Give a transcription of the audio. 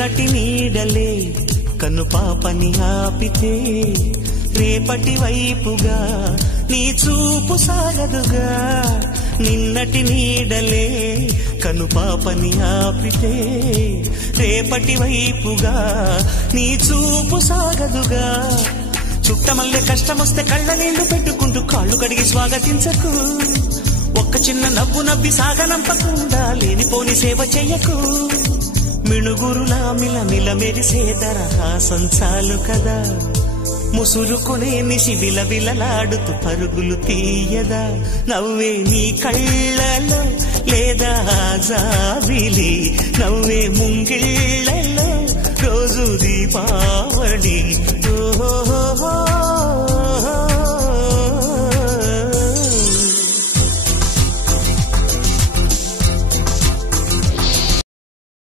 నిన్నటి నీడలే కన్ను పాపని ఆపితే రేపటి వైపుగా నీ చూపు సాగదుగా. నిన్నటి నీడలే కన్ను పాపని ఆపితే రేపటి వైపుగా నీ చూపు సాగదుగా. చుట్టమల్లె కష్టమొస్తే కళ్ళ నీళ్లు పెట్టుకుంటూ కాళ్ళు కడిగి స్వాగతించకు. ఒక్క చిన్న నవ్వు నవ్వి సాగనంపకుండా లేనిపోని సేవ చెయ్యకు. మిణుగురులా మిలమిల మెరిసే దరహాసం చాలు కదా. ముసురుకునే నిసి విలవిలలాడుతూ పరుగులు తీయదా. నవ్వే నీ కళ్ళలో లేదా జాబిలి, నవ్వే ముంగిళ్ళలో రోజు దీపావళి.